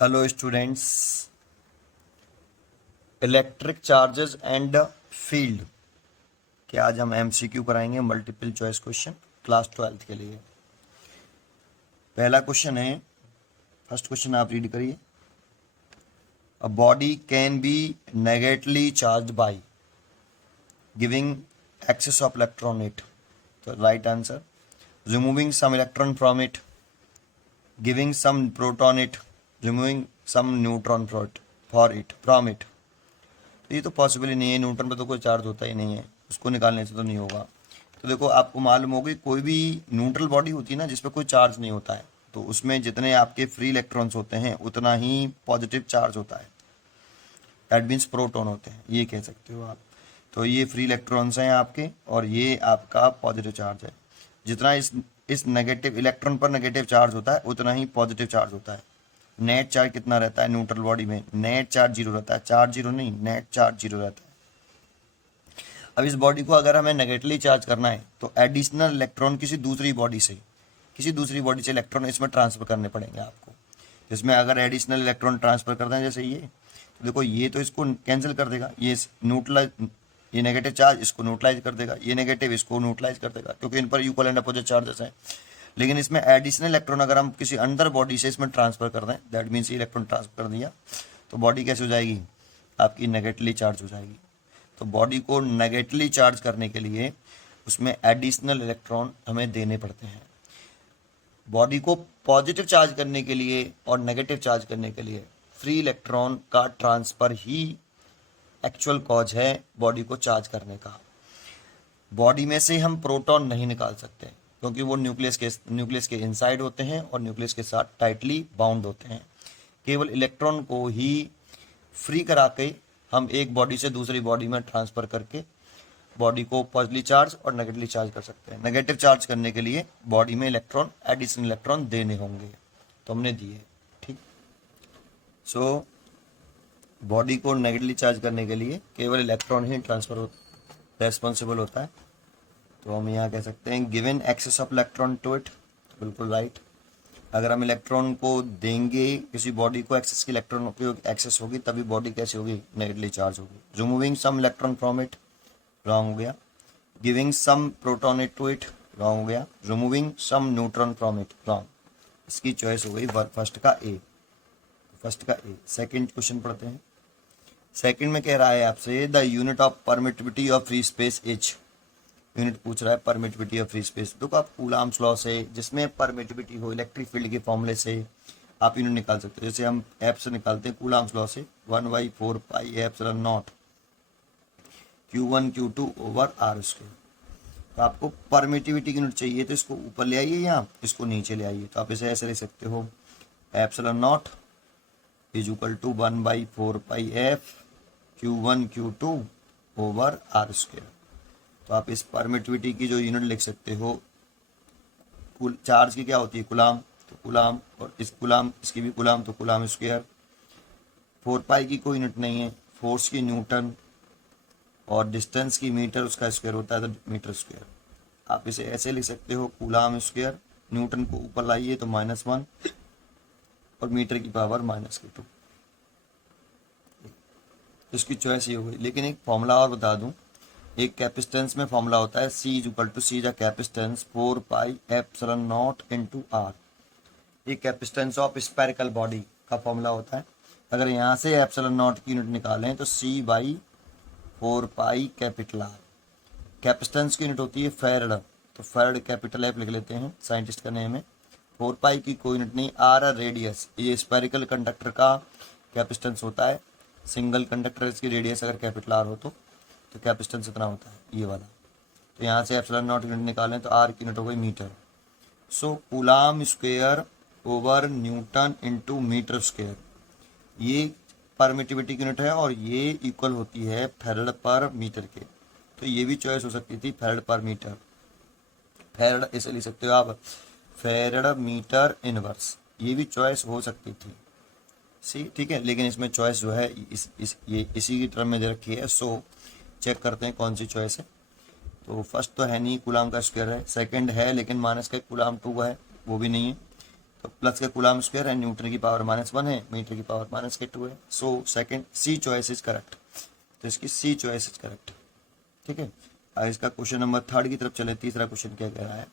Hello students, electric charges and field के आज हम एमसीक्यू कराएंगे। Multiple choice question class 12th के लिए। पहला क्वेश्चन है, फर्स्ट क्वेश्चन आप रीड करिए। A body can be negatively charge by giving excess of electron it. तो right answer, removing some electron from it, giving some proton it, removing some neutron for it from it. तो ये तो possible ही नहीं है, Newton पे तो कोई charge होता ही नहीं है, उसको निकालने से तो नहीं होगा। तो देखो, आपको मालूम होगी कोई भी न्यूट्रल बॉडी होती है ना जिसपे कोई चार्ज नहीं होता है, तो उसमें जितने आपके फ्री इलेक्ट्रॉन्स होते हैं उतना ही पॉजिटिव चार्ज होता है। दैट मीन्स प्रोटॉन होते हैं, ये कह सकते हो आप। तो ये फ्री इलेक्ट्रॉन्स हैं आपके और ये आपका पॉजिटिव चार्ज है। जितना इस नेगेटिव इलेक्ट्रॉन पर नेगेटिव चार्ज होता है उतना ही पॉजिटिव चार्ज होता है। नेट चार्ज कितना रहता है न्यूट्रल बॉडी में? नेट चार्ज जीरो रहता है, चार्ज जीरो नहीं, नेट चार्ज जीरो रहता है। अब इस बॉडी को अगर हमें नेगेटिवली चार्ज करना है तो एडिशनल इलेक्ट्रॉन किसी दूसरी बॉडी से इलेक्ट्रॉन इसमें ट्रांसफर करने पड़ेंगे आपको। इसमें अगर एडिशनल इलेक्ट्रॉन ट्रांसफर करते हैं जैसे ये, तो देखो ये तो इसको कैंसिल कर देगा, ये नेगेटिव चार्ज इसको न्यूट्रलाइज कर देगा, ये नेगेटिव इसको न्यूट्रलाइज कर देगा, क्योंकि इन पर इक्वल एंड अपोजिट चार्जेस हैं। लेकिन इसमें एडिशनल इलेक्ट्रॉन अगर हम किसी अंदर बॉडी से इसमें ट्रांसफर कर दें, दैट मीन्स ये इलेक्ट्रॉन ट्रांसफर कर दिया, तो बॉडी कैसे हो जाएगी? आपकी नेगेटिवली चार्ज हो जाएगी। तो बॉडी को नेगेटिवली चार्ज करने के लिए उसमें एडिशनल इलेक्ट्रॉन हमें देने पड़ते हैं। बॉडी को पॉजिटिव चार्ज करने के लिए और नेगेटिव चार्ज करने के लिए फ्री इलेक्ट्रॉन का ट्रांसफर ही एक्चुअल कॉज है बॉडी को चार्ज करने का। बॉडी में से हम प्रोटॉन नहीं निकाल सकते क्योंकि वो न्यूक्लियस के इनसाइड होते हैं और न्यूक्लियस के साथ टाइटली बाउंड होते हैं। केवल इलेक्ट्रॉन को ही फ्री करा के हम एक बॉडी से दूसरी बॉडी में ट्रांसफर करके बॉडी को पॉजिटिवली चार्ज और नेगेटिवली चार्ज कर सकते हैं। नेगेटिव चार्ज करने के लिए बॉडी में एडिशनल इलेक्ट्रॉन देने होंगे, तो हमने दिए। ठीक, सो बॉडी को नेगेटिवली चार्ज करने के लिए केवल इलेक्ट्रॉन ही ट्रांसफर रेस्पॉन्सिबल होता है। तो हम यहाँ कह सकते हैं given excess of electron to it. बिल्कुल राइट। अगर हम इलेक्ट्रॉन को देंगे किसी बॉडी को, एक्सेस की इलेक्ट्रॉन की एक्सेस होगी तभी बॉडी कैसी होगी? नेगेटिवली चार्ज होगी। Removing some electron from it, wrong हो गया। Giving some proton it to it, wrong हो गया। Removing some neutron from it, wrong. इसकी चॉइस हो गई फर्स्ट का ए। सेकंड क्वेश्चन पढ़ते हैं। सेकंड में कह रहा है आपसे the unit of permittivity of free space is. Unit पूछ रहा है परमिटिविटी ऑफ फ्री स्पेस। देखो, आप कूलाम्स लॉ से, जिसमें परमिटिविटी हो, इलेक्ट्रिक फील्ड के फॉर्मूले से आप यूनिट निकाल सकते हो। जैसे हम एफ से निकालते हैं कूलाम्स लॉ से, 1/4 pi epsilon not Q1 Q2 over r square. तो आपको परमिटिविटी की यूनिट चाहिए तो इसको ऊपर ले आइए या इसको नीचे ले आइए। तो आप इसे ऐसे लिख सकते हो, epsilon naught is equal to 1/4 pi F Q1 Q2 over r square. तो आप इस परमिटिविटी की जो यूनिट लिख सकते हो, चार्ज की क्या होती है? कुलाम। तो कुलाम, और इस कुलाम, इसकी भी कुलाम, तो कुलाम स्क्वायर। 4 पाई की कोई यूनिट नहीं है, फोर्स की न्यूटन, और डिस्टेंस की मीटर, उसका स्क्वायर होता है तो मीटर स्क्वायर। आप इसे ऐसे लिख सकते हो, कूलाम स्क्वायर, न्यूटन को ऊपर लाइए तो -1 और मीटर की पावर -2। इसकी चॉइस ये हो गई। लेकिन एक फॉर्मूला और बता दूं, एक कैपेसिटेंस में फॉर्मूला होता है C equal to C the capacitance 4 pi epsilon naught into R। ये कैपेसिटेंस ऑफ स्फेरिकल बॉडी का फॉर्मूला होता है। अगर यहाँ से एप्सिलॉन नॉट की यूनिट निकालें तो C/4 pi capital R। Capacitance की यूनिट होती है फैरड, तो फैरड कैपिटल F लिख लेते हैं, साइंटिस्ट का नेम है। 4 पाई की कोई यूनिट नहीं, R रेडियस, ये स्फेरिकल कंडक्टर का कैपेसिटेंस होता है। सिंगल कंडक्टर इसकी रेडियस अगर कैपिटल R हो तो कैपेसिटेंस इतना होता है, ये वाला। तो यहाँ से एप्सिलॉन नॉट यूनिट निकालें तो R की यूनिट हो गई meter. So coulomb square over newton into meter square, ये परमिटिविटी की यूनिट है और ये इक्वल होती है फैरड पर मीटर के। तो ये भी चॉइस हो सकती थी फैरड पर मीटर। फैरड ऐसे लिख सकते हो आप, फैरड मीटर इनवर्स, ये भी चॉइस हो सकती थी। ठीक है, लेकिन इसमें चॉइस जो है इसी की टर्म में दे रखी है। सो चेक करते हैं कौन सी चॉइस है। तो फर्स्ट तो है नहीं, कूलाम का स्क्वायर है। सेकंड है लेकिन माइनस का कूलाम 2 है, वो भी नहीं है। तो प्लस का कूलम स्क्वायर है, न्यूटन की पावर -1 है, मीटर की पावर -2 है। So second C choice is correct. तो इसकी सी चॉइस इज करेक्ट। ठीक है, इसका क्वेश्चन नंबर 3 की तरफ चले। तीसरा क्वेश्चन क्या कह रहा है,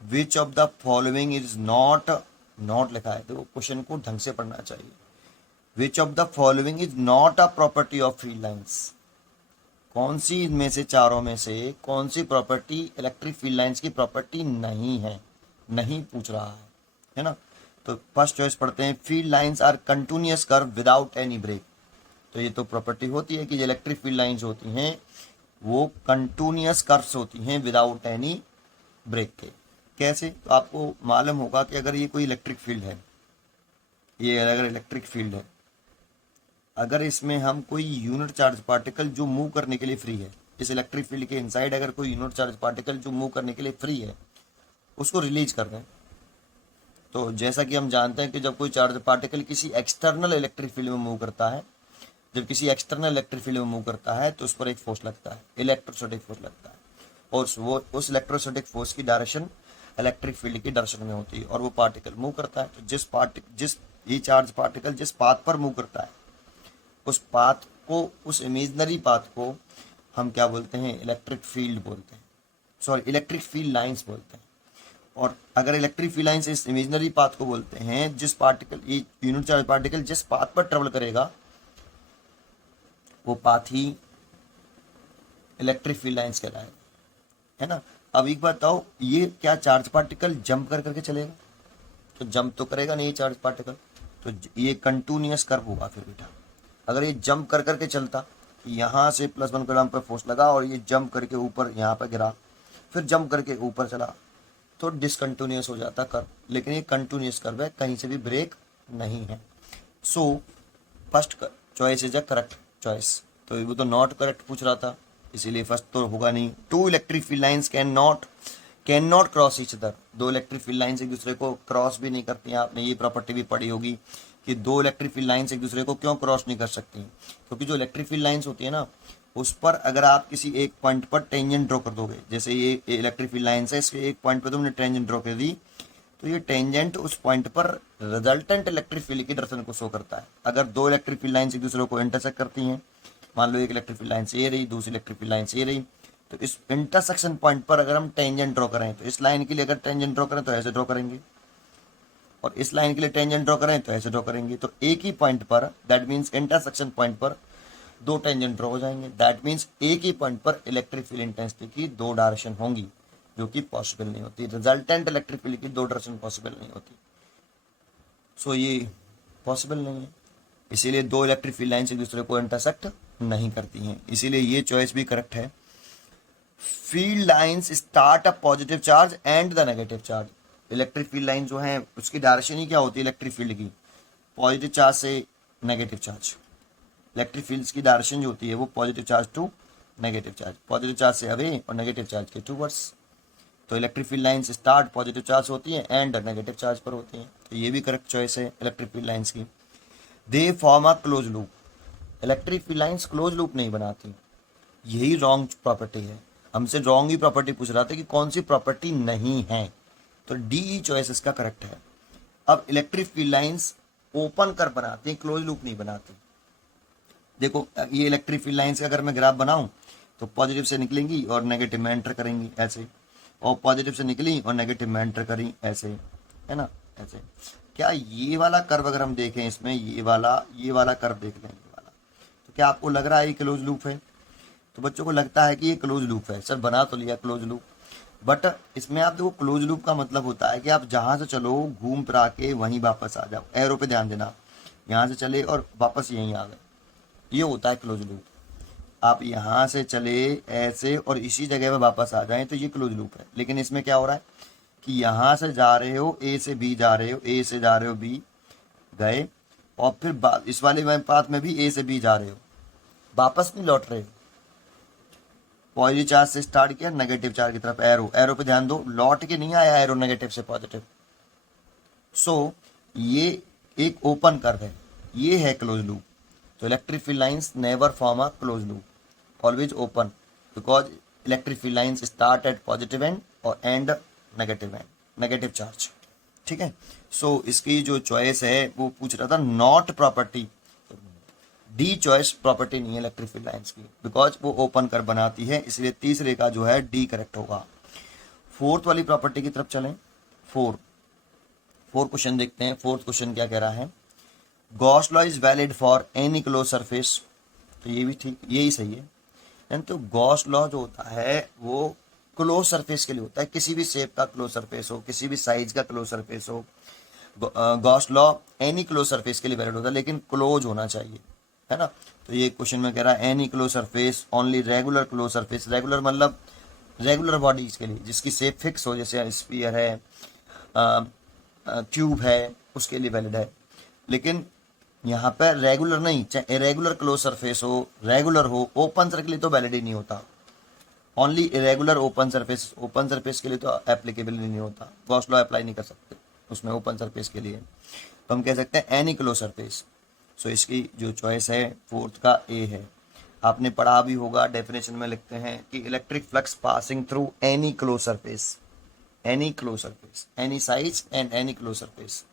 विच of the following is not, not लिखा है तो क्वेश्चन को ढंग से पढ़ना चाहिए। विच of the following is not a property of field lines, कौन सी इनमें से चारों में से कौन सी प्रॉपर्टी इलेक्ट्रिक फील्ड लाइंस की प्रॉपर्टी नहीं है, नहीं पूछ रहा है ना। तो फर्स्ट चॉइस पढ़ते हैं, field lines are continuous curve without any break. तो ये तो प्रॉपर्टी होती है कि जो इलेक्ट्रिक फील्ड लाइंस होती हैं वो कंटिन्यूअस कर्व्स होती हैं विदाउट एनी ब्रेक के। कैसे, तो आपको मालूम होगा कि अगर ये कोई इलेक्ट्रिक फील्ड है, ये अगर इलेक्ट्रिक फील्ड है, अगर इसमें हम कोई यूनिट चार्ज पार्टिकल जो मूव करने के लिए फ्री है, इस इलेक्ट्रिक फील्ड के इनसाइड अगर कोई यूनिट चार्ज पार्टिकल जो मूव करने के लिए फ्री है उसको रिलीज कर दें, तो जैसा कि हम जानते हैं कि जब कोई चार्ज पार्टिकल किसी एक्सटर्नल इलेक्ट्रिक फील्ड में मूव करता है, जब किसी एक्सटर्नल इलेक्ट्रिक फील्ड में मूव करता है तो उस पर एक फोर्स लगता है, इलेक्ट्रोस्टैटिक फोर्स लगता है, और वो उस इलेक्ट्रोस्टैटिक फोर्स की डायरेक्शन इलेक्ट्रिक फील्ड की डायरेक्शन में होती है और वो पार्टिकल मूव करता है। तो जिस ये चार्ज पार्टिकल जिस पाथ पर मूव करता है उस पाथ को, उस इमेजनरी पाथ को हम क्या बोलते हैं, इलेक्ट्रिक फील्ड बोलते हैं, सॉरी इलेक्ट्रिक फील्ड लाइंस बोलते हैं। और अगर इलेक्ट्रिक फील्ड लाइंस इस इमेजनरी पाथ को बोलते हैं जिस पार्टिकल, ये यूनिट चार्ज पार्टिकल जिस पाथ पर ट्रेवल करेगा वो पाथ ही इलेक्ट्रिक फील्ड लाइंस कहलाएगा, है ना। अब एक बात बताओ, ये क्या चार्ज पार्टिकल जंप कर करके चलेगा, तो जंप तो करेगा नहीं चार्ज पार्टिकल, तो ये कंटिन्यूअस कर्व होगा फिर बेटा। अगर ये जंप कर करके चलता, यहाँ से +1 कूलम पर फोर्स लगा और ये जंप करके ऊपर यहाँ पर गिरा, फिर जंप करके ऊपर चला, तो डिसकंटिन्यूअस हो जाता कर्व। लेकिन ये कंटिन्यूअस कर्व है, कहीं से भी ब्रेक नहीं है। So first choice is a correct choice. तो वो तो नॉट करेक्ट पूछ रहा था, इसीलिए फर्स्ट तो होगा नहीं। Two electric field lines can not cross each other, दो इलेक्ट्रिक फील्ड लाइंस एक दूसरे को क्रॉस भी नहीं करती हैं। आपने ये प्रॉपर्टी भी पढ़ी होगी कि दो इलेक्ट्रिक फील्ड लाइंस एक दूसरे को क्यों क्रॉस नहीं कर सकती, क्योंकि जो इलेक्ट्रिक फील्ड लाइंस होती है ना, उस पर अगर आप किसी एक पॉइंट पर टेंजेंट ड्रॉ कर दोगे, जैसे ये इलेक्ट्रिक फील्ड लाइंस है, इसके एक पॉइंट पर तुमने टेंजेंट ड्रॉ कर दी, तो ये टेंजेंट उस पॉइंट पर रिजल्टेंट इलेक्ट्रिक फील्ड की डायरेक्शन को शो करता है। अगर दो इलेक्ट्रिक फील्ड लाइंस एक दूसरे को इंटरसेक्ट करती हैं, मान लो एक इलेक्ट्रिक फील्ड लाइन से ये रही, दूसरी इलेक्ट्रिक फील्ड लाइन से ये रही, तो इस इंटरसेक्शन पॉइंट पर अगर हम टेंजेंट ड्रॉ करें, तो इस लाइन के लिए अगर टेंजेंट ड्रॉ करें तो ऐसे ड्रॉ करेंगे, और इस लाइन के लिए टेंजेंट ड्रॉ करें तो ऐसे ड्रॉ करेंगे। तो एक ही पॉइंट पर, दैट मीन्स इंटरसेक्शन पॉइंट पर दो टेंजेंट ड्रॉ हो जाएंगे, दैट मीन्स एक ही पॉइंट पर इलेक्ट्रिक फील्ड इंटेंसिटी की दो डायरेक्शन होंगी, जो कि पॉसिबल नहीं होती। रिजल्टेंट इलेक्ट्रिक फील्ड की दो डायरेक्शन पॉसिबल नहीं होती। सो ये पॉसिबल नहीं है, इसीलिए दो इलेक्ट्रिक फील्ड लाइन्स एक दूसरे को इंटरसेक्ट नहीं करती हैं, इसीलिए ये चॉइस भी करेक्ट है। Field lines start a positive charge and the negative charge, electric field line जो है उसकी डायरेक्शन ही क्या होती है इलेक्ट्रिक फील्ड की, पॉजिटिव चार्ज से नेगेटिव चार्ज। इलेक्ट्रिक फील्ड की डायरेक्शन जो होती है वो positive charge to negative charge, positive charge से अवे और नेगेटिव चार्ज के टूवर्ड्स। तो electric field lines start positive charge होती है एंड नेगेटिव चार्ज पर होती हैं, तो ये भी करेक्ट चॉइस है इलेक्ट्रिक फील्ड लाइंस की। They form a close loop, electric field lines close loop नहीं बनाती, यही रॉन्ग प्रॉपर्टी है। हमसे रॉन्ग ही प्रॉपर्टी पूछ रहा था कि कौन सी प्रॉपर्टी नहीं है, तो डी चॉइस इसका करेक्ट है। अब इलेक्ट्रिक फील्ड लाइंस ओपन कर बनाती हैं, क्लोज लूप नहीं बनाती। देखो ये इलेक्ट्रिक फील्ड लाइंस का अगर मैं ग्राफ बनाऊं तो पॉजिटिव से निकलेंगी और नेगेटिव में एंटर करेंगी ऐसे, और पॉजिटिव से निकली और नेगेटिव में एंटर करी ऐसे, है ना ऐसे। क्या ये वाला कर्व अगर हम देखें इसमें, ये वाला कर्व देख लें, ये वाला, तो क्या आपको लग रहा है ये क्लोज लूप है? तो बच्चों को लगता है कि ये क्लोज लूप है, सर बना तो लिया क्लोज लूप, बट इसमें आप देखो क्लोज लूप का मतलब होता है कि आप जहाँ से चलो घूम फिर आके वहीं वापस आ जाओ। एरो पे ध्यान देना, यहाँ से चले और वापस यहीं आ गए, ये होता है क्लोज लूप। आप यहाँ से चले ऐसे और इसी जगह पे वापस आ जाएं तो ये क्लोज लूप है। लेकिन इसमें क्या हो रहा है कि यहाँ से जा रहे हो ए से बी जा रहे हो, ए से जा रहे हो बी गए, और फिर इस वाले पाथ में भी ए से बी जा रहे हो, वापस नहीं लौट रहे हो। पॉजिटिव चार्ज से स्टार्ट किया, नेगेटिव चार्ज की तरफ एरो पे ध्यान दो, लौट के नहीं आया एरो नेगेटिव से पॉजिटिव। सो ये एक ओपन कर्व है, ये है क्लोज लूप। तो electric field lines never form a close loop, always open, because electric field lines start at positive and और एंड नेगेटिव चार्ज। ठीक है। सो इसकी जो चॉइस है वो पूछ रहा था not property, D choice property नहीं है इलेक्ट्रिक फील्ड लाइंस की, बिकॉज वो ओपन कर बनाती है, इसलिए तीसरे का जो है डी करेक्ट होगा। फोर्थ वाली प्रॉपर्टी की तरफ चलें। फोर्थ क्वेश्चन देखते हैं। फोर्थ क्वेश्चन क्या कह रहा है, Gauss law is valid for any close surface, तो ये भी ठीक, यही सही है। यानी तो गॉस लॉ जो होता है वो क्लोज सरफेस के लिए होता है, किसी भी शेप का क्लोज सरफेस हो, किसी भी साइज का क्लोज सरफेस हो, Gauss law any close surface के लिए वैलिड होता है, लेकिन क्लोज होना चाहिए, है ना। तो ये क्वेश्चन में कह रहा है any close surface only regular close surface, regular मतलब रेगुलर बॉडीज के लिए जिसकी शेप फिक्स हो, जैसे स्फीयर है, क्यूब है, उसके लिए वैलिड है। लेकिन यहाँ पर रेगुलर नहीं, चाहे इरेगुलर क्लोज सरफेस हो, रेगुलर हो, ओपन सर्कल के लिए तो वैलिड ही नहीं होता। ओनली इरेगुलर ओपन सरफेस के लिए तो एप्लीकेबल नहीं होता, गॉस लॉ अप्लाई नहीं कर सकते उसमें ओपन सरफेस के लिए। तो हम कह सकते हैं एनी क्लोज सरफेस। सो इसकी जो चॉइस है फोर्थ का ए है। आपने पढ़ा भी होगा, डेफिनेशन में लिखते हैं कि electric flux passing through any close surface, any close surface, any size and any close surface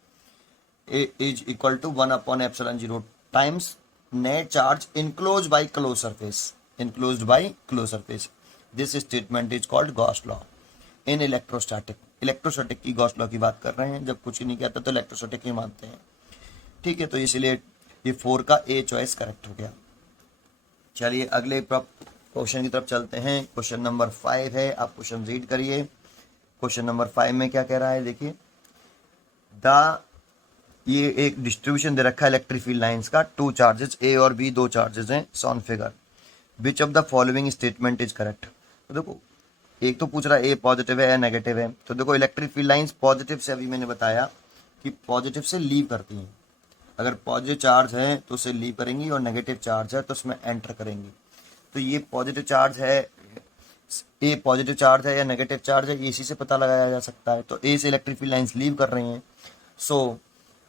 is equal to 1 upon epsilon 0 times net charge enclosed by closed surface, enclosed by closed surface. This statement is called Gauss law in electrostatic. Electrostatic की Gauss law की बात कर रहे हैं, जब कुछ ही नहीं कहता तो इलेक्ट्रोस्टैटिक ही मानते हैं, ठीक है। तो इसलिए ये 4 का ए चॉइस करेक्ट हो गया। चलिए अगले क्वेश्चन की तरफ चलते हैं। क्वेश्चन नंबर 5 है, आप क्वेश्चन रीड करिए। क्वेश्चन नंबर 5 में क्या कह रहा है, देखिए ये एक डिस्ट्रीब्यूशन दे रखा है इलेक्ट्रिक फील्ड लाइंस का, टू चार्जेस ए और बी, दो चार्जेस हैं shown figure, which of the following statement is correct. तो देखो एक तो पूछ रहा है ए पॉजिटिव है या नेगेटिव है। तो देखो इलेक्ट्रिक फील्ड लाइंस पॉजिटिव से, अभी मैंने बताया कि पॉजिटिव से लीव करती हैं, अगर पॉजिटिव चार्ज है तो उसे लीव करेंगी और नेगेटिव चार्ज है तो उसमें एंटर करेंगी। तो ये पॉजिटिव चार्ज है, ए पॉजिटिव चार्ज है या नेगेटिव चार्ज है, इसी से पता लगाया जा सकता है। तो ए से इलेक्ट्रिक फील्ड लाइंस लीव कर रही हैं, सो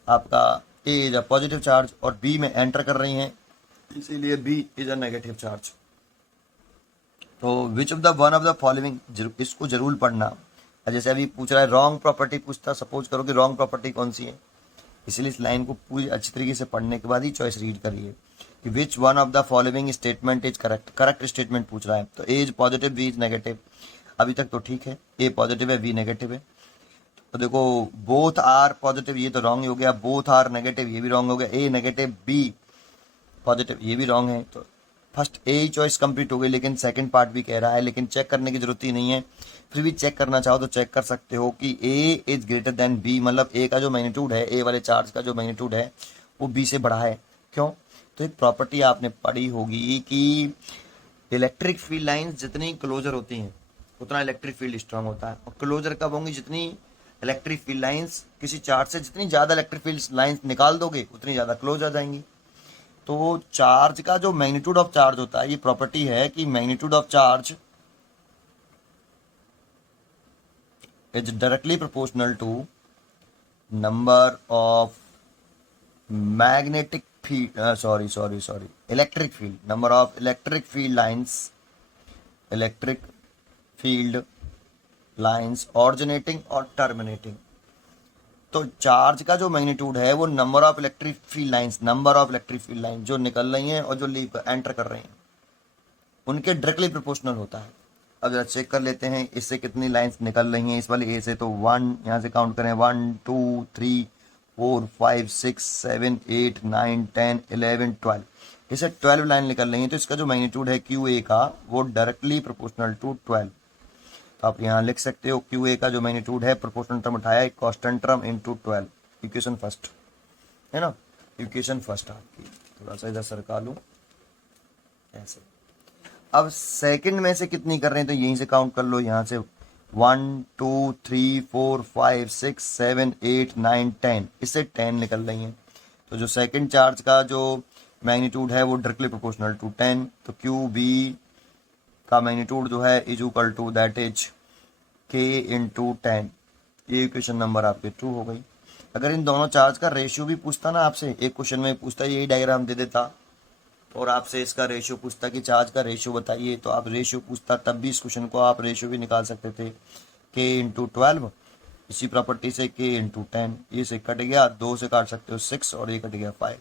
आपका A is a positive charge, और बी में एंटर कर रही हैं, इसीलिए B is a negative charge. तो which of the one of the following, इसको जरूर पढ़ना। जैसे अभी पूछ रहा है रॉन्ग प्रॉपर्टी पूछता, सपोज करो कि रॉन्ग प्रॉपर्टी कौन सी है, इसलिए इस लाइन को पूरी अच्छी तरीके से पढ़ने के बाद ही चॉइस रीड करिए कि which one of the following statement is correct. Correct statement पूछ रहा है, तो A is positive, B is negative, अभी तक तो ठीक है, ए पॉजिटिव है, बी नेगेटिव है। तो देखो बोथ आर पॉजिटिव, ये तो रॉन्ग हो गया, बोथ आर नेगेटिव, ये भी रॉन्ग हो गया, ए नेगेटिव बी पॉजिटिव, ये भी रॉन्ग है। तो first A he choice complete हो गई, लेकिन सेकंड पार्ट भी कह रहा है, लेकिन चेक करने की जरूरत ही नहीं है। फिर भी चेक करना चाहो तो चेक कर सकते हो कि ए इज ग्रेटर देन बी, मतलब ए का जो मैग्नीट्यूड है, ए वाले चार्ज का जो मैग्नीट्यूड है वो बी से बड़ा है। क्यों? तो एक प्रॉपर्टी आपने पढ़ी होगी कि इलेक्ट्रिक फील्ड लाइंस जितनी क्लोजर होती हैं उतना इलेक्ट्रिक फील्ड स्ट्रांग होता है, और क्लोजर कब होंगी, जितनी इलेक्ट्रिक फील्ड लाइंस किसी चार्ज से जितनी ज़्यादा इलेक्ट्रिक फील्ड लाइंस निकाल दोगे उतनी ज़्यादा क्लोज आ जाएंगी। तो चार्ज का जो मैग्नीट्यूड ऑफ चार्ज होता है, ये प्रॉपर्टी है कि magnitude of charge is directly proportional to number of magnetic field, sorry electric field, number of electric field lines originating और टर्मिनेटिंग। तो चार्ज का जो मैग्नीट्यूड है वो number of electric field lines जो निकल रही हैं और जो लीव एंटर कर रही हैं उनके डायरेक्टली प्रोपोर्शनल होता है। अब जरा चेक कर लेते हैं इससे कितनी लाइंस निकल रही हैं, इस वाली ए से। तो 1, यहाँ से काउंट करें, 1 2 3 4 5 6 7 8 9 10 11 12, इसे 12 लाइन निकल रही हैं। तो इसका जो मैग्नीट्यूड है क्यू ए का वो डायरेक्टली प्रोपोर्शनल टू 12। तो आप यहाँ लिख सकते हो क्यू ए का जो मैग्नीट्यूड है, प्रोपोर्शनल टर्म उठाया है, constant term into 12, equation first है ना, इक्वेशन फर्स्ट आपकी। थोड़ा सा इधर सरका लूँ ऐसे। अब सेकंड में से कितनी कर रहे हैं, तो यहीं से काउंट कर लो, यहाँ से 1 2 3 4 5 6 7 8 9 10, इससे 10 निकल रही हैं। तो जो सेकंड चार्ज का जो मैग्नीट्यूड है वो डायरेक्टली प्रोपोर्शनल टू 10। तो क्यू बी का मैग्नीट्यूड जो है is equal to that is K into 10। ये इक्वेशन नंबर आपके 2 हो गई। अगर इन दोनों चार्ज का रेशियो भी पूछता ना आपसे, एक क्वेश्चन में पूछता, यही डायग्राम दे देता और आपसे इसका रेशियो पूछता कि चार्ज का रेशियो बताइए, तो आप रेशियो पूछता तब भी इस क्वेश्चन को आप रेशियो भी निकाल सकते थे, के इंटू 12 इसी प्रॉपर्टी से k इंटू 10, ये से कट गया, 2 से काट सकते हो 6 और ये कट गया 5।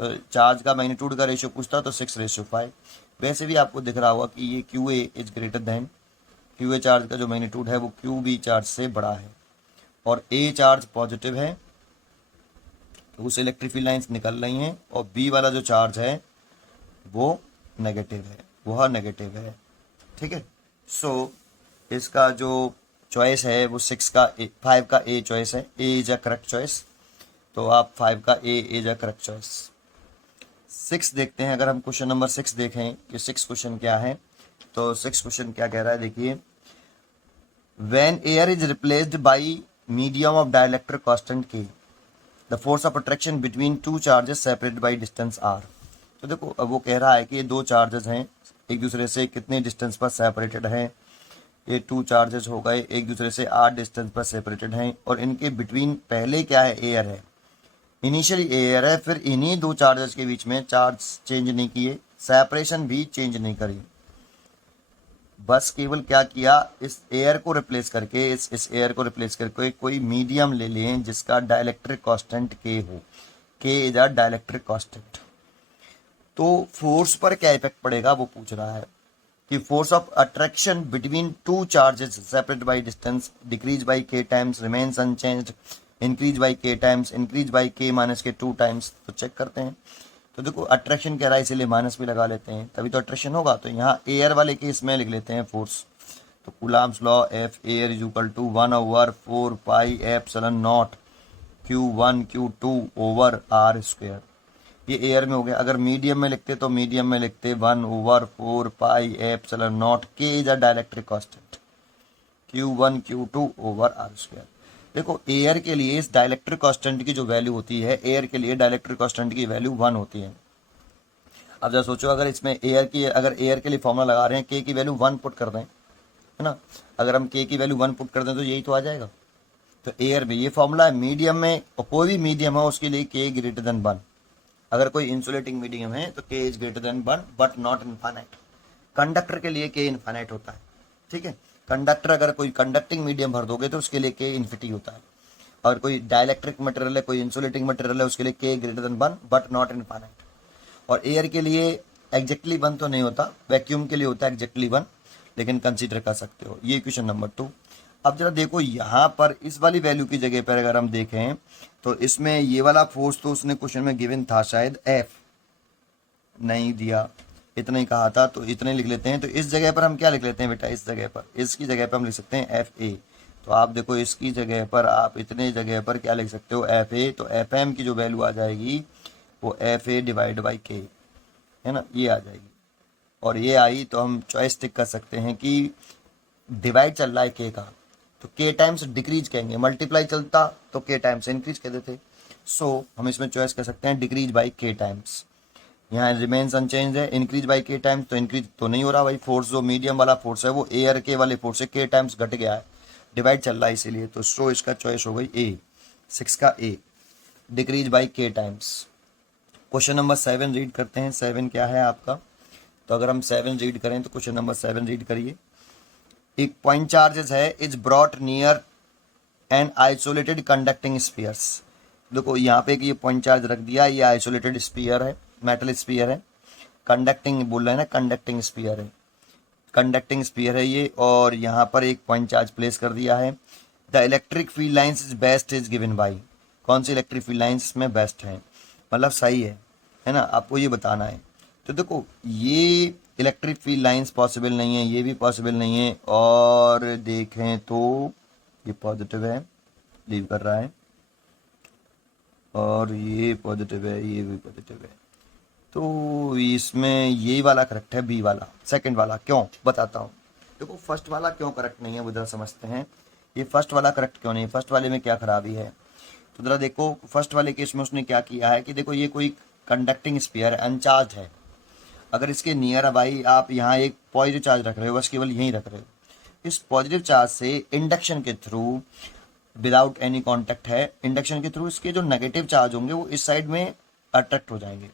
तो चार्ज का मैग्नीट्यूड का रेशियो पूछता तो 6:5। वैसे भी आपको दिख रहा होगा कि ये QA is greater than QA, charge का जो मैग्नीट्यूड है वो QB चार्ज से बड़ा है, और A चार्ज पॉजिटिव है तो उस इलेक्ट्रिक फील्ड लाइंस निकल रही हैं, और B वाला जो चार्ज है वो नेगेटिव है, वह नेगेटिव है। ठीक है, सो इसका जो चॉइस है वो 5 का A चॉइस है। A is a correct choice, तो आप 5 का A is a correct choice. 6 देखते हैं, अगर हम क्वेश्चन नंबर 6 देखें कि 6 क्वेश्चन क्या है, तो 6 क्वेश्चन क्या कह रहा है, देखिए। When air is replaced by medium of dielectric constant K, the force of attraction between two charges separated by distance r। तो देखो अब वो कह रहा है कि ये दो चार्जेस हैं, एक दूसरे से कितने डिस्टेंस पर सेपरेटेड हैं। ये 2 चार्जेस हो गए, एक दूसरे से r डिस्टेंस पर सेपरेटेड हैं, और इनके बिटवीन पहले क्या है, एयर है। इनिशियली एयर है, फिर इन्हीं 2 चार्जेस के बीच में चार्ज चेंज नहीं किए, सेपरेशन भी चेंज नहीं करी, बस केवल क्या किया, इस एयर को रिप्लेस करके, इस एयर को रिप्लेस करके कोई मीडियम ले लें जिसका डाइलेक्ट्रिक कांस्टेंट के हो। K is a dielectric constant. तो फोर्स पर क्या इफेक्ट पड़ेगा वो पूछ रहा है कि force of attraction between two charges separate by distance decrease by K times remains unchanged, increase by K times increase by K minus K 2 times. तो चेक करते हैं। तो देखो अट्रैक्शन कह रहा है, इसीलिए माइनस भी लगा लेते हैं, तभी तो अट्रैक्शन होगा। तो यहाँ एयर वाले केस में लिख लेते हैं फोर्स। तो coulomb's law, F air is equal to 1/4 pi epsilon not Q1 Q2 over r square. ये एयर में हो गया। अगर मीडियम में लिखते तो मीडियम में लिखते 1/4 pi epsilon naught, K is a dielectric constant, Q1 Q2 over r square. देखो एयर के लिए इस डाइलेक्ट्रिक कांस्टेंट की जो वैल्यू होती है, एयर के लिए डाइलेक्ट्रिक कांस्टेंट की वैल्यू 1 होती है। अब जरा सोचो, अगर इसमें अगर एयर के लिए फॉर्मूला लगा रहे हैं, के की वैल्यू 1 पुट कर दें, है ना। अगर हम के की वैल्यू 1 पुट कर दें तो यही तो आ जाएगा। तो एयर में ये फॉर्मूला है, मीडियम में, और कोई भी मीडियम है उसके लिए के ग्रेटर देन 1। अगर कोई इंसुलेटिंग मीडियम है तो के is greater than 1 but not infinite. Conductor के लिए के इनफाइनाइट होता है। ठीक है, कंडक्टर अगर कोई कंडक्टिंग मीडियम भर दोगे तो उसके लिए के इन्फिनिटी होता है। और कोई डाइलेक्ट्रिक मटेरियल है, कोई इंसुलेटिंग मटेरियल है, उसके लिए के greater than 1 but not infinite. और एयर के लिए एग्जैक्टली 1 तो नहीं होता, वैक्यूम के लिए होता है एग्जैक्टली 1, लेकिन कंसीडर कर सकते हो। ये क्वेश्चन नंबर 2। अब जरा देखो यहाँ पर इस वाली वैल्यू की जगह पर अगर हम देखें तो इसमें ये वाला फोर्स तो उसने क्वेश्चन में गिवन था, शायद एफ नहीं दिया, इतना ही कहा था, तो इतने लिख लेते हैं। तो इस जगह पर हम क्या लिख लेते हैं बेटा, इस जगह पर, इसकी जगह पर हम लिख सकते हैं एफ ए। तो आप देखो इसकी जगह पर आप इतने जगह पर क्या लिख सकते हो, एफ ए। तो एफ एम की जो वैल्यू आ जाएगी वो एफ ए डिवाइड बाई के, है ना, ये आ जाएगी। और ये आई तो हम चॉइस टिक कर सकते हैं कि डिवाइड चल रहा है के का, तो के टाइम्स डिक्रीज कहेंगे, मल्टीप्लाई चलता तो के टाइम्स इंक्रीज कह देते। सो हम इसमें चॉइस कर सकते हैं डिक्रीज बाई के टाइम्स। यहाँ रिमेन्स अनचेंज है, इंक्रीज बाई के टाइम्स, तो इंक्रीज तो नहीं हो रहा भाई। फोर्स जो मीडियम वाला फोर्स है वो एयर के वाले फोर्स से के टाइम्स घट गया है, डिवाइड चल रहा है इसीलिए। तो सो इसका चॉइस हो गई ए, 6 का ए, डिक्रीज बाई के टाइम्स। क्वेश्चन नंबर 7 रीड करते हैं। 7 क्या है आपका, तो अगर हम 7 रीड करें तो क्वेश्चन नंबर 7 रीड करिए। एक पॉइंट चार्जेस है, is brought near an isolated conducting spheres. देखो यहाँ पे ये पॉइंट चार्ज रख दिया, ये आइसोलेटेड स्पीयर है, मेटल स्पीयर है, कंडक्टिंग बोल रहे हैं ना, कंडक्टिंग स्पीयर है, कंडक्टिंग स्पीयर है ये, और यहाँ पर एक पॉइंट चार्ज प्लेस कर दिया है। The electric field lines is best is given by, कौन सी इलेक्ट्रिक फील्ड लाइन्स में बेस्ट है, मतलब सही है ना, आपको ये बताना है। तो देखो ये इलेक्ट्रिक फील्ड लाइंस पॉसिबल नहीं है, ये भी पॉसिबल नहीं है, और देखें तो ये पॉजिटिव है, लीव कर रहा है, और ये पॉजिटिव है, ये भी पॉजिटिव है। तो इसमें ये वाला करेक्ट है, बी वाला, सेकंड वाला। क्यों बताता हूँ। देखो फर्स्ट वाला क्यों करेक्ट नहीं है वो जरा समझते हैं। ये फर्स्ट वाला करेक्ट क्यों नहीं, फर्स्ट वाले में क्या खराबी है। तो जरा देखो फर्स्ट वाले केस में उसने क्या किया है कि देखो ये कोई कंडक्टिंग स्पीयर है, अनचार्ज है। अगर इसके नियर भाई आप यहाँ एक पॉजिटिव चार्ज रख रहे हो, बस केवल यहीं रख रहे हो, इस पॉजिटिव चार्ज से इंडक्शन के थ्रू, विदाउट एनी कांटेक्ट है, इंडक्शन के थ्रू इसके जो नेगेटिव चार्ज होंगे वो इस साइड में अट्रैक्ट हो जाएंगे,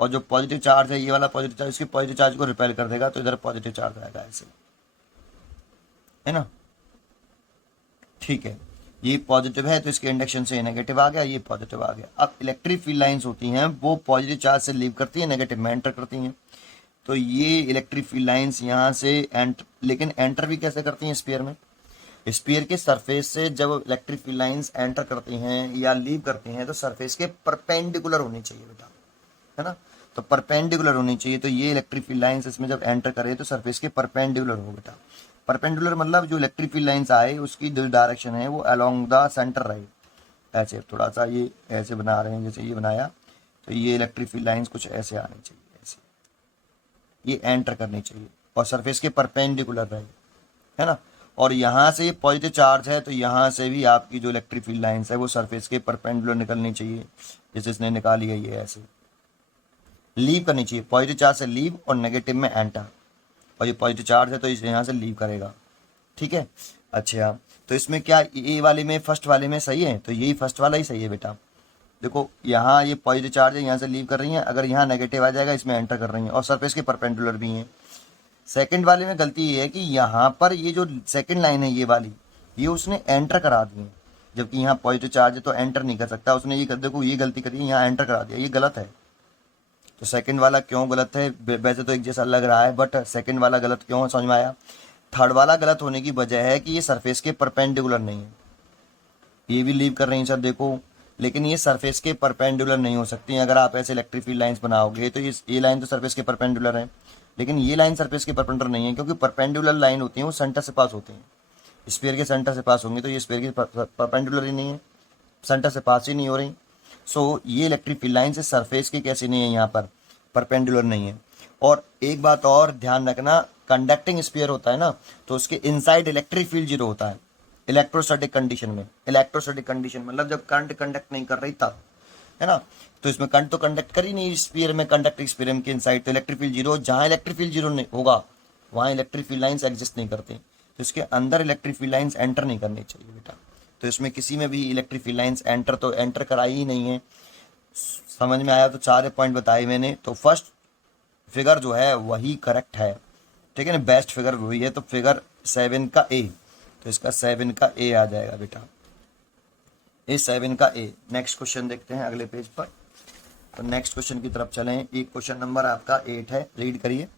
और जो पॉजिटिव चार्ज है ये वाला पॉजिटिव चार्ज इसके पॉजिटिव चार्ज को रिपेल कर देगा, तो इधर पॉजिटिव चार्ज आएगा ऐसे, है ना। ठीक है, ये पॉजिटिव है तो इसके इंडक्शन से नेगेटिव आ गया, ये पॉजिटिव आ गया। अब इलेक्ट्रिक फील्ड लाइंस होती हैं वो पॉजिटिव चार्ज से लीव करती है, नेगेटिव में एंटर करती हैं। तो ये इलेक्ट्रिक फील्ड लाइंस यहाँ से लेकिन एंटर भी कैसे करती हैं स्फीयर में। स्फीयर के सरफेस से जब इलेक्ट्रिक फील्ड लाइंस एंटर करती हैं या लीव करती हैं तो सरफेस के परपेंडिकुलर होनी चाहिए बेटा, है ना। तो परपेंडिकुलर होनी चाहिए, तो ये इलेक्ट्रिक फील्ड लाइंस इसमें जब एंटर करे तो सरफेस के परपेंडिकुलर हो बेटा। परपेंडिकुलर मतलब जो इलेक्ट्रिक फील्ड लाइंस आए उसकी जो डायरेक्शन है वो अलोंग द सेंटर रहे। ऐसे थोड़ा सा ये ऐसे बना रहे हैं जैसे ये बनाया, तो ये इलेक्ट्रिक फील्ड लाइंस कुछ ऐसे आनी चाहिए, ऐसे ये एंटर करनी चाहिए और सरफेस के परपेंडिकुलर रहे, है ना। और यहाँ से पॉजिटिव चार्ज है तो यहाँ से भी आपकी जो इलेक्ट्रिक फील्ड लाइंस है वो सरफेस के परपेंडिकुलर निकलनी चाहिए, जैसे इसने निकाली है ये ऐसे लीव करनी चाहिए। पॉजिटिव चार्ज से लीव और नेगेटिव में एंटर, और ये पॉजिटिव चार्ज है तो इसे यहाँ से लीव करेगा, ठीक है। अच्छा तो इसमें क्या ए वाले में फर्स्ट वाले में सही है, तो यही फर्स्ट वाला ही सही है बेटा। देखो यहाँ ये पॉजिटिव चार्ज है, यहाँ से लीव कर रही हैं, अगर यहाँ नेगेटिव आ जाएगा इसमें एंटर कर रही हैं और सरफेस के परपेंडिकुलर भी हैं। सेकंड वाले में गलती ये है कि यहाँ पर ये जो सेकंड लाइन है ये वाली, ये उसने एंटर करा दी है, जबकि यहाँ पॉजिटिव चार्ज है तो एंटर नहीं कर सकता उसने, ये देखो ये गलती करी है, यहाँ एंटर करा दिया, ये गलत है। तो सेकंड वाला क्यों गलत है, वैसे तो एक जैसा लग रहा है बट सेकंड वाला गलत क्यों है समझ में आया। थर्ड वाला गलत होने की वजह है कि ये सरफेस के परपेंडिकुलर नहीं है, ये भी लीव कर रही हैं सर देखो, लेकिन ये सरफेस के परपेंडिकुलर नहीं हो सकती। अगर आप ऐसे इलेक्ट्रिक फील्ड लाइंस बनाओगे तो ये लाइन तो सरफेस के परपेंडिकुलर है, लेकिन ये लाइन सरफेस के परपेंडिकुलर नहीं है, क्योंकि परपेंडिकुलर लाइन होती है वो सेंटर से पास होती हैं। स्फीयर के सेंटर से पास होंगी तो ये स्फीयर के परपेंडिकुलर ही नहीं है, सेंटर से पास ही नहीं हो रही। सो ये इलेक्ट्रिक फील्ड लाइन से सरफेस की कैसी नहीं है, यहाँ पर परपेंडिकुलर नहीं है। और एक बात और ध्यान रखना, कंडक्टिंग स्फीयर होता है ना तो उसके इनसाइड इलेक्ट्रिक फील्ड जीरो होता है इलेक्ट्रोस्टैटिक कंडीशन में। इलेक्ट्रोस्टैटिक कंडीशन मतलब जब करंट कंडक्ट नहीं कर रही तब, है ना। तो इसमें करंट तो कंडक्ट कर ही नहीं स्फीयर में, कंडक्टिंग स्फीयर के इनसाइड, तो इलेक्ट्रिक फील्ड जीरो। जहाँ इलेक्ट्रिक फील्ड जीरो नहीं होगा वहाँ इलेक्ट्रिक फील्ड लाइंस एग्जिस्ट नहीं करती, तो इसके अंदर इलेक्ट्रिक फील्ड लाइंस एंटर नहीं करनी चाहिए बेटा। तो इसमें किसी में भी इलेक्ट्रिक फील्ड लाइंस एंटर तो एंटर कराई ही नहीं है। समझ में आया। तो 4 पॉइंट बताए मैंने, तो फर्स्ट फिगर जो है वही करेक्ट है, ठीक है ना, बेस्ट फिगर वही है। तो फिगर 7 का ए, तो इसका 7 का ए आ जाएगा बेटा, ये 7 का ए। नेक्स्ट क्वेश्चन देखते हैं अगले पेज पर। तो नेक्स्ट क्वेश्चन की तरफ चलें। एक क्वेश्चन नंबर आपका 8 है, रीड करिए।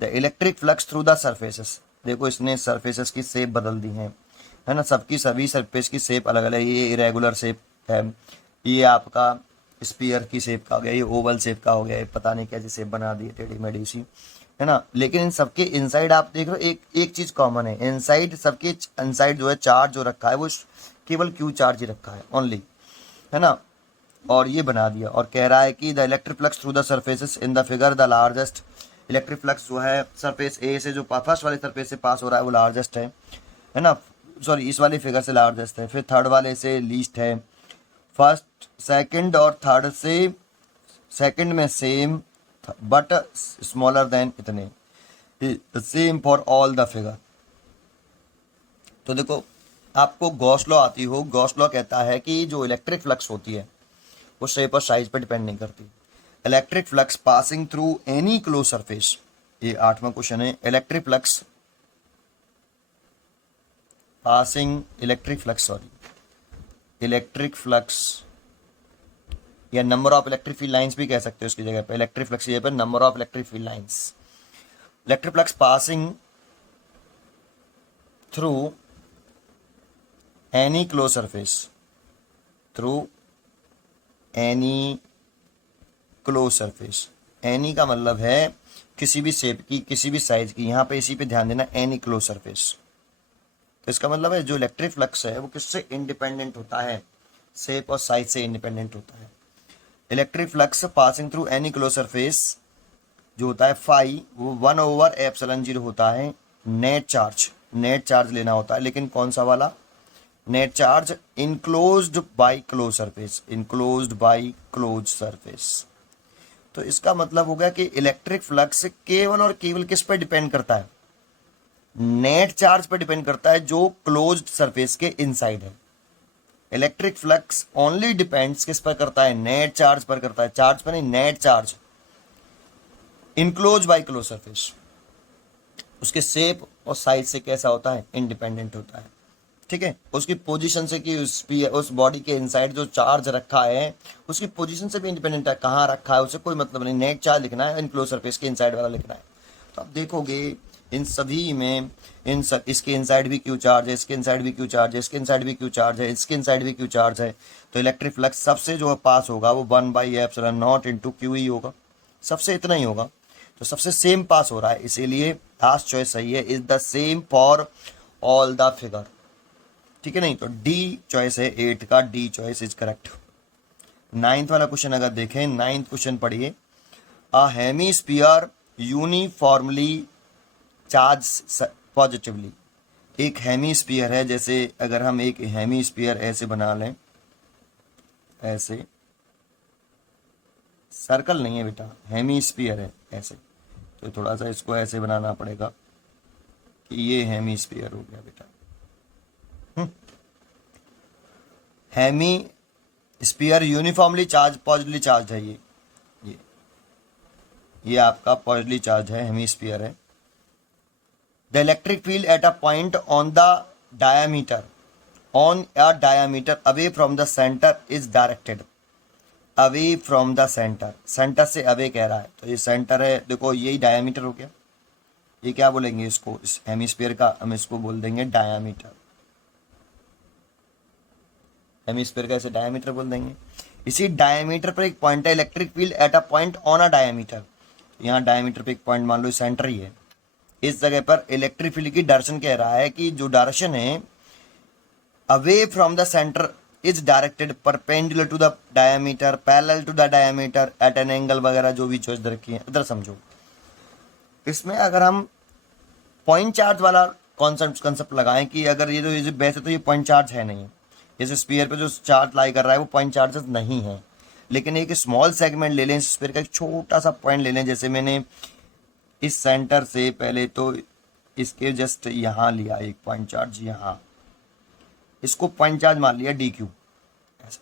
The electric flux through the surfaces. देखो इसने सर्फेसेस की शेप बदल दी है ना, सबकी सभी सरफेस की शेप अलग अलग। ये इरेगुलर शेप है, ये आपका स्पीयर की शेप का हो गया, ये ओवल शेप का हो गया, ये पता नहीं कैसी शेप बना दी टेढ़ी मेढ़ी सी, है ना। लेकिन इन सबके इनसाइड आप देख रहे हो एक चीज कॉमन है, इनसाइड सबके इनसाइड जो है चार्ज जो रखा है वो केवल क्यू चार्ज ही रखा है ओनली, है ना। और ये बना दिया और कह रहा है कि the electric flux through the surfaces in the figure the largest. Electric flux जो है सरफेस ए से जो फर्स्ट वाले सरफेस से पास हो रहा है वो लार्जेस्ट है ना, सॉरी इस वाले फिगर से लार्जेस्ट है, फिर थर्ड वाले से लीस्ट है, फर्स्ट सेकंड और थर्ड से सेकंड में सेम बट स्मॉलर देन इतने, same for all the figure. तो देखो आपको गॉस लॉ आती हो, गॉस लॉ कहता है कि जो इलेक्ट्रिक फ्लक्स होती है वो शेप और साइज पर डिपेंड नहीं करती। Electric flux passing through any close surface, ये 8वां क्वेश्चन है। Electric flux passing electric flux या number of electric field lines भी कह सकते हो उसकी जगह पे। इलेक्ट्रिक फ्लक्स ये पर number of electric field lines, electric flux passing through any close surface, through any close surface. Any का मतलब है किसी भी शेप की, किसी भी साइज की, यहाँ पे इसी पे ध्यान देना, एनी क्लोज सरफेस। तो इसका मतलब है जो इलेक्ट्रिक फ्लक्स है वो किससे इंडिपेंडेंट होता है, शेप और साइज से इंडिपेंडेंट होता है। Electric flux passing through any close surface जो होता है फाई, वो 1/ε0 होता है नेट चार्ज लेना होता है, लेकिन कौन सा वाला net charge, enclosed bye close surface. तो इसका मतलब हो गया कि इलेक्ट्रिक फ्लक्स केवल और केवल किस पर डिपेंड करता है, नेट चार्ज पर डिपेंड करता है जो क्लोज्ड सरफेस के इनसाइड है। इलेक्ट्रिक फ्लक्स ओनली डिपेंड्स किस पर करता है, नेट चार्ज पर करता है, चार्ज पर नहीं, net charge enclose by close surface. उसके शेप और साइज से कैसा होता है, इंडिपेंडेंट होता है, ठीक है, उसकी पोजीशन से कि उस बॉडी के इनसाइड जो चार्ज रखा है उसकी पोजीशन से भी इंडिपेंडेंट है, कहाँ रखा है उससे कोई मतलब नहीं, नेट चार्ज लिखना है, इनक्लोज सरफेस के इनसाइड वाला लिखना है। तो आप देखोगे इन सभी में इसके इनसाइड भी क्यू चार्ज है, इसके इनसाइड भी क्यू चार्ज है, इसके इनसाइड भी क्यू चार्ज है, इसके इनसाइड भी क्यू चार्ज है। तो इलेक्ट्रिक फ्लक्स सबसे जो पास होगा वो 1/ε0 इंटू क्यू ही होगा, सबसे इतना ही होगा। तो सबसे सेम पास हो रहा है, इसीलिए लास्ट चॉइस सही है, is the same for all the figure. ठीक है, नहीं तो डी चॉइस है 8 का, D choice is correct. 9th वाला क्वेश्चन अगर देखें, 9th क्वेश्चन पढ़िए। अ हेमीस्फीयर यूनिफॉर्मली चार्ज पॉजिटिवली। एक हेमीस्फीयर है, जैसे अगर हम एक हेमीस्फीयर ऐसे बना लें, ऐसे सर्कल नहीं है बेटा, हेमीस्फीयर है ऐसे, तो थोड़ा सा इसको ऐसे बनाना पड़ेगा कि ये हेमीस्फीयर हो गया बेटा। Hemi sphere uniformly charge positively charge है, ये आपका पॉजिटिवली चार्ज है, हेमी स्पीयर है। The electric field at a point on the diameter away from the centre is directed. Away from the centre, centre से away कह रहा है, तो ये सेंटर है, देखो यही डायमीटर हो गया। ये क्या बोलेंगे इसको, इस हेमीस्फीयर का हम इसको बोल देंगे डायमीटर। हेमीस्फीयर का ऐसे डायमीटर बोल देंगे। इसी डायमीटर पर एक पॉइंट है, electric field at a point on a diameter. यहाँ डायमीटर पे एक पॉइंट मान लो सेंटर ही है, इस जगह पर इलेक्ट्रिक फील्ड की डायरेक्शन कह रहा है कि जो डायरेक्शन है away from the centre is directed perpendicular to the diameter, parallel to the diameter, at an angle वगैरह जो भी चॉइस रखी है। इधर समझो, इसमें अगर हम पॉइंट चार्ज वाला कॉन्सेप्ट लगाएं कि अगर ये तो वैसे तो ये पॉइंट चार्ज है नहीं, इस स्फीयर पे जो चार्ज लाई कर रहा है वो पॉइंट चार्जेस नहीं है, लेकिन एक स्मॉल सेगमेंट ले लें, इस स्फीयर का एक छोटा सा पॉइंट ले लें, जैसे मैंने इस सेंटर से पहले तो इसके जस्ट यहाँ लिया एक पॉइंट चार्ज, यहाँ इसको पॉइंट चार्ज मान लिया डी क्यू, ऐसे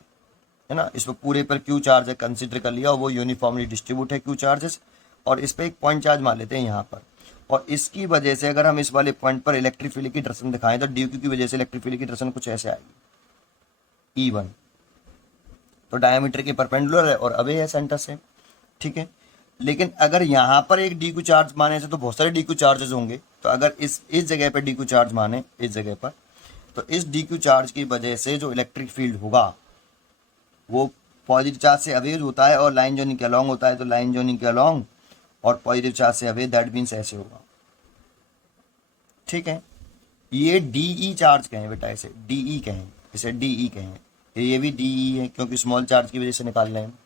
है ना, इस पर पूरे पर क्यू चार्ज है कंसिडर कर लिया और वो यूनिफॉर्मली डिस्ट्रीब्यूट है क्यू चार्जेस, और इस पर एक पॉइंट चार्ज मान लेते हैं यहाँ पर। और इसकी वजह से अगर हम इस वाले पॉइंट पर इलेक्ट्रिक फील्ड की डायरेक्शन दिखाएं तो डी क्यू की वजह से इलेक्ट्रिक फील्ड की डायरेक्शन कुछ ऐसे आएगी, E1, तो डायमीटर के परपेंडिकुलर है और अवे है सेंटर से। ठीक है, लेकिन अगर यहाँ पर एक डी क्यू चार्ज माने से तो बहुत सारे डी क्यू चार्जेस होंगे, तो अगर इस जगह पर डी क्यू चार्ज माने, इस जगह पर, तो इस डी क्यू चार्ज की वजह से जो इलेक्ट्रिक फील्ड होगा वो पॉजिटिव चार्ज से अवे होता है और लाइन जोनिंग के अलॉन्ग होता है, तो लाइन जोनिंग के अलॉन्ग और पॉजिटिव चार्ज से अवे, दैट मीन्स ऐसे होगा। ठीक है, ये डीई चार्ज कहें बेटा, इसे डीई कहें, इसे डीई कहें, ये भी डीई है क्योंकि स्मॉल चार्ज की वजह से निकाल रहे हैं,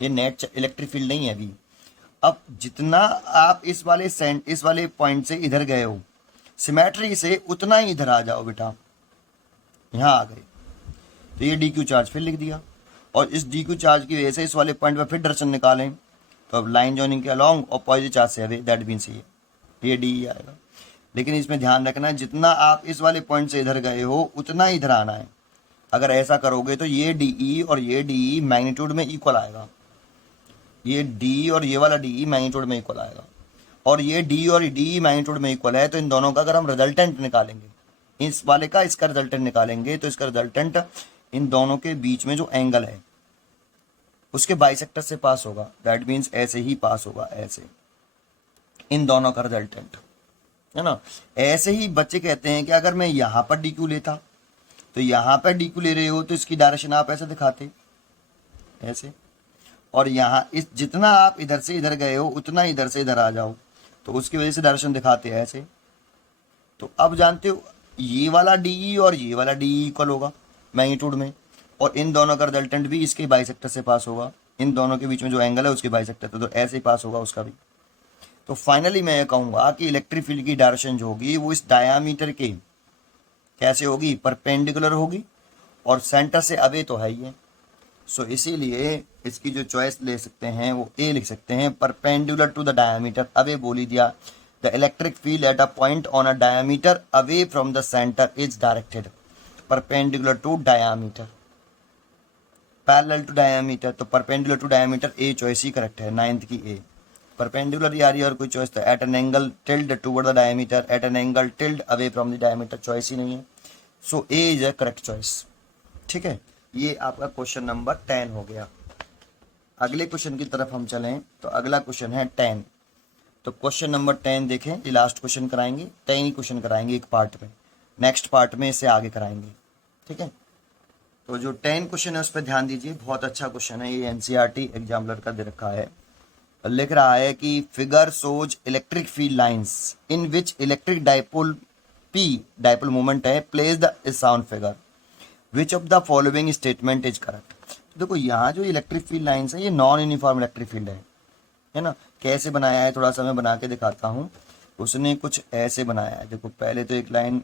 ये नेट इलेक्ट्रिक फील्ड नहीं है अभी। अब जितना आप इस वाले पॉइंट से इधर गए हो सिमेट्री से, उतना ही इधर आ जाओ बेटा, यहाँ आ गए, तो ये डी क्यू चार्ज फिर लिख दिया, और इस डी क्यू चार्ज की वजह से इस वाले पॉइंट पर फिर डायरेक्शन निकालें, तो अब लाइन जॉइनिंग के अलॉन्ग और पॉजिटिव चार्ज से अवे, दैट मीन्स ये डी आएगा। लेकिन इसमें ध्यान रखना है जितना आप इस वाले पॉइंट से इधर गए हो उतना ही इधर आना है। अगर ऐसा करोगे तो ये डीई और ये डीई मैग्नीट्यूड में इक्वल आएगा, ये डी और ये वाला डीई मैग्नीट्यूड में इक्वल आएगा, और ये डी और डी मैग्नीट्यूड में इक्वल है, तो इन दोनों का अगर हम रिजल्टेंट निकालेंगे, इस वाले का इसका रिजल्टेंट निकालेंगे, तो इसका रिजल्टेंट इन दोनों के बीच में जो एंगल है उसके बाइसेक्टर से पास होगा, दैट मीन्स ऐसे ही पास होगा, ऐसे, इन दोनों का रिजल्टेंट है ना। ऐसे ही बच्चे कहते हैं कि अगर मैं यहाँ पर डी क्यू लेता, तो यहाँ पर डी क्यू ले रहे हो तो इसकी डायरेक्शन आप ऐसे दिखाते, ऐसे, और यहाँ इस जितना आप इधर से इधर गए हो उतना इधर से इधर आ जाओ, तो उसकी वजह से डायरेक्शन दिखाते हैं ऐसे। तो अब जानते हो ये वाला डीई और ये वाला डीई इक्वल होगा मैग्नीट्यूड में, और इन दोनों का रिजल्टेंट भी इसके बाइसेक्टर से पास होगा, इन दोनों के बीच में जो एंगल है उसके बाइसेक्टर, तो ऐसे ही पास होगा उसका भी। तो फाइनली मैं ये कहूँगा कि इलेक्ट्रिक फील्ड की डायरेक्शन जो होगी वो इस डायामीटर के कैसे होगी, परपेंडिकुलर होगी, और सेंटर से अवे तो है ही है। सो इसीलिए इसकी जो चॉइस ले सकते हैं वो ए लिख सकते हैं, perpendicular to the diameter, away बोल ही दिया। The electric field at a point on a diameter away from the centre is directed perpendicular to diameter, parallel to diameter, तो perpendicular to diameter A choice ही correct है, 9th की ए। Perpendicular ही आ रही है और कोई चॉइस, तो at an angle tilted toward the diameter, at an angle tilted away from the diameter, choice ही नहीं है। So A is a correct choice. ठीक है, ये आपका क्वेश्चन नंबर 10 हो गया। अगले क्वेश्चन की तरफ हम चलें तो अगला क्वेश्चन है 10। तो क्वेश्चन नंबर 10 देखें, ये लास्ट क्वेश्चन कराएंगे, 10 ही क्वेश्चन कराएंगे एक पार्ट में, नेक्स्ट पार्ट में इसे आगे कराएंगे। ठीक है, तो जो 10 क्वेश्चन है उस पर ध्यान दीजिए, बहुत अच्छा क्वेश्चन है, ये एनसीईआरटी एग्जामिनर का दे रखा है। लिख रहा है कि figure shows electric field lines in which electric dipole P, dipole moment है, place the sound figure, which of the following statement is correct. तो देखो यहाँ जो इलेक्ट्रिक फील्ड लाइंस है ये नॉन यूनिफॉर्म इलेक्ट्रिक फील्ड है ना। कैसे बनाया है थोड़ा सा मैं बना के दिखाता हूँ। उसने कुछ ऐसे बनाया है, देखो पहले तो एक लाइन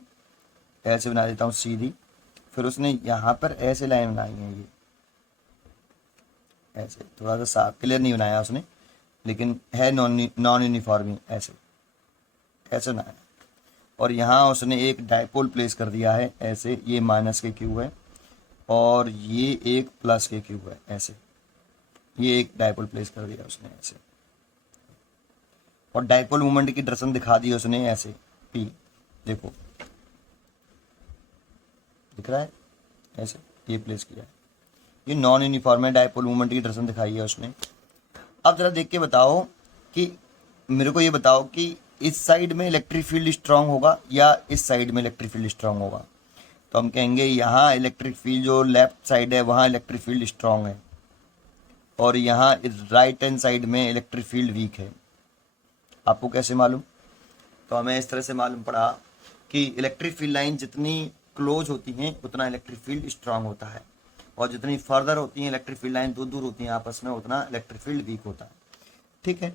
ऐसे बना देता हूँ सीधी, फिर उसने यहाँ पर ऐसे लाइन बनाई है, ये ऐसे थोड़ा सा साफ क्लियर नहीं बनाया उसने, लेकिन है नॉन यूनिफॉर्म, ऐसे ऐसे बनाया। और यहाँ उसने एक डाइपोल प्लेस कर दिया है ऐसे, ये माइनस के क्यू है और ये एक प्लस के क्यू है, ऐसे ये एक डाइपोल प्लेस कर दिया उसने ऐसे, और डाइपोल मोमेंट की डायरेक्शन दिखा दी उसने ऐसे पी, देखो दिख रहा है ऐसे, ये प्लेस किया है, ये नॉन यूनिफॉर्म है, डाइपोल मोमेंट की डायरेक्शन दिखाई है उसने। अब जरा देख के बताओ कि मेरे को ये बताओ कि इस साइड में इलेक्ट्रिक फील्ड स्ट्रांग होगा या इस साइड में इलेक्ट्रिक फील्ड स्ट्रांग होगा। तो हम कहेंगे यहाँ इलेक्ट्रिक फील्ड जो लेफ्ट साइड है वहाँ इलेक्ट्रिक फील्ड स्ट्रांग है, और यहाँ राइट हैंड साइड में इलेक्ट्रिक फील्ड वीक है। आपको कैसे मालूम? तो हमें इस तरह से मालूम पड़ा कि इलेक्ट्रिक फील्ड लाइन जितनी क्लोज होती हैं उतना इलेक्ट्रिक फील्ड स्ट्रांग होता है, और जितनी फर्दर होती हैं इलेक्ट्रिक फील्ड लाइन दूर दूर होती हैं आपस में, उतना इलेक्ट्रिक फील्ड वीक होता है। ठीक है,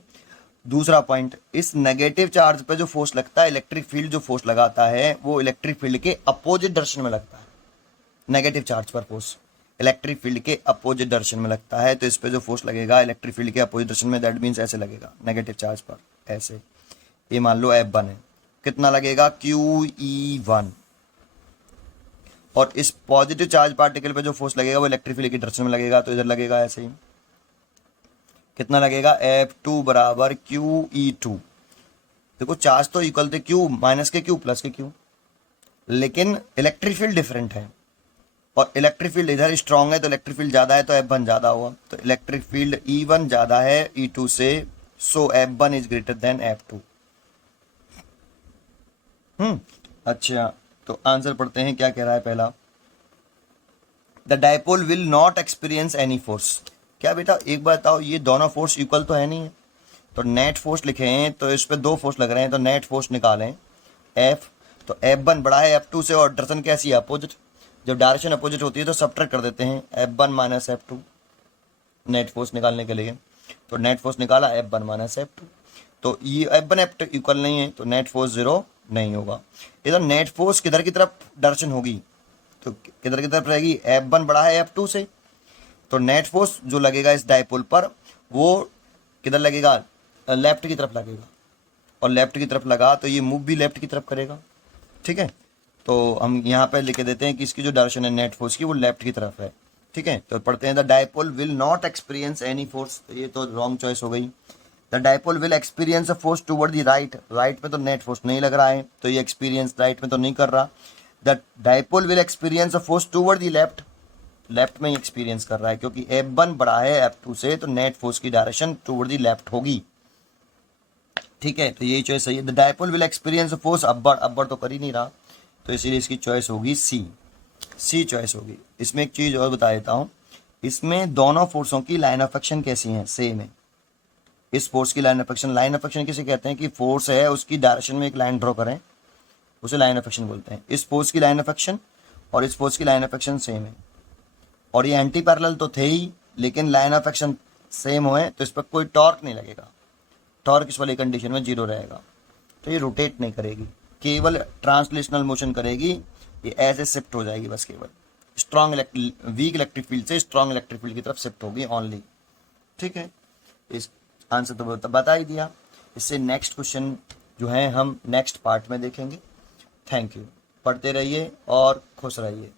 दूसरा पॉइंट, इस नेगेटिव चार्ज पे जो फोर्स लगता है, इलेक्ट्रिक फील्ड जो फोर्स लगाता है वो इलेक्ट्रिक फील्ड के अपोजिट डायरेक्शन में लगता है। नेगेटिव चार्ज पर फोर्स इलेक्ट्रिक फील्ड के अपोजिट डायरेक्शन में लगता है, तो इस पे जो फोर्स लगेगा इलेक्ट्रिक फील्ड के अपोजिट डायरेक्शन में, दैट मीन्स ऐसे लगेगा नेगेटिव चार्ज पर ऐसे। ये मान लो F1 है, कितना लगेगा QE1, और इस पॉजिटिव चार्ज पार्टिकल पे जो फोर्स लगेगा वो इलेक्ट्रिक फील्ड की डायरेक्शन में लगेगा, तो इधर लगेगा ऐसे ही, कितना लगेगा F2 बराबर QE2। देखो चार्ज तो इक्वल थे, Q माइनस के Q प्लस के Q, लेकिन इलेक्ट्रिक फील्ड डिफरेंट है, और इलेक्ट्रिक फील्ड इधर स्ट्रांग है तो इलेक्ट्रिक फील्ड ज्यादा है तो F1 ज्यादा हुआ, तो इलेक्ट्रिक फील्ड E1 ज्यादा है E2 से, सो F1 is greater than F2। अच्छा, तो आंसर पढ़ते हैं क्या कह रहा है। पहला, the dipole will not experience any force. क्या बेटा एक बात बताओ, ये दोनों फोर्स इक्वल तो है नहीं है, तो नेट फोर्स लिखे हैं तो इस पे दो फोर्स लग रहे हैं, तो नेट फोर्स निकालें F, तो F1 बड़ा है F2 से, और डायरेक्शन कैसी है अपोजिट, जब डायरेक्शन अपोजिट होती है तो सबट्रैक्ट कर देते हैं F1 minus F2 net force निकालने के लिए। तो नेट फोर्स निकाला F1 माइनस F2, तो ये F1 F2 इक्वल नहीं है तो नेट फोर्स 0 नहीं होगा। इधर नेट फोर्स किधर की तरफ डायरेक्शन होगी, तो किधर की तरफ रहेगी, F1 बड़ा है F2 से, तो नेट फोर्स जो लगेगा इस डाइपोल पर वो किधर लगेगा, लेफ्ट की तरफ लगेगा, और लेफ्ट की तरफ लगा तो ये मूव भी लेफ्ट की तरफ करेगा। ठीक है, तो हम यहाँ पे लिख देते हैं कि इसकी जो डायरेक्शन है नेट फोर्स की वो लेफ्ट की तरफ है। ठीक है, तो पढ़ते हैं the dipole will not experience any force, तो ये तो रॉन्ग चॉइस हो गई। The dipole will experience a force toward the right, right में तो नेट फोर्स नहीं लग रहा है तो ये एक्सपीरियंस राइट में तो नहीं कर रहा। The dipole will experience a force toward the left, left में ही एक्सपीरियंस कर रहा है क्योंकि F1 बड़ा है F2 से, तो नेट फोर्स की डायरेक्शन टूवर्ड द लेफ्ट होगी। ठीक है, तो यही चॉइस सही है। The dipole will experience force upward, upward तो कर ही नहीं रहा, तो इसीलिए इसकी चॉइस होगी सी चॉइस होगी। इसमें एक चीज और बता देता हूँ, इसमें दोनों फोर्सों की लाइन ऑफ एक्शन कैसी है, सेम है। इस फोर्स की लाइन ऑफ एक्शन किसे कहते हैं कि फोर्स है उसकी डायरेक्शन में एक लाइन ड्रॉ करें, उसे लाइन ऑफ एक्शन बोलते हैं। इस फोर्स की लाइन ऑफ एक्शन और इस फोर्स की लाइन ऑफ एक्शन सेम है, और ये एंटी पैरेलल तो थे ही, लेकिन लाइन ऑफ एक्शन सेम हुए तो इस पर कोई टॉर्क नहीं लगेगा, टॉर्क इस वाली कंडीशन में 0 रहेगा, तो ये रोटेट नहीं करेगी, केवल ट्रांसलेशनल मोशन करेगी, ये ऐसे शिफ्ट हो जाएगी बस, केवल वीक इलेक्ट्रिक फील्ड से स्ट्रॉन्ग इलेक्ट्रिक फील्ड की तरफ शिफ्ट होगी ओनली। ठीक है, इस आंसर तो बता ही दिया। इससे नेक्स्ट क्वेश्चन जो है हम नेक्स्ट पार्ट में देखेंगे। थैंक यू, पढ़ते रहिए और खुश रहिए।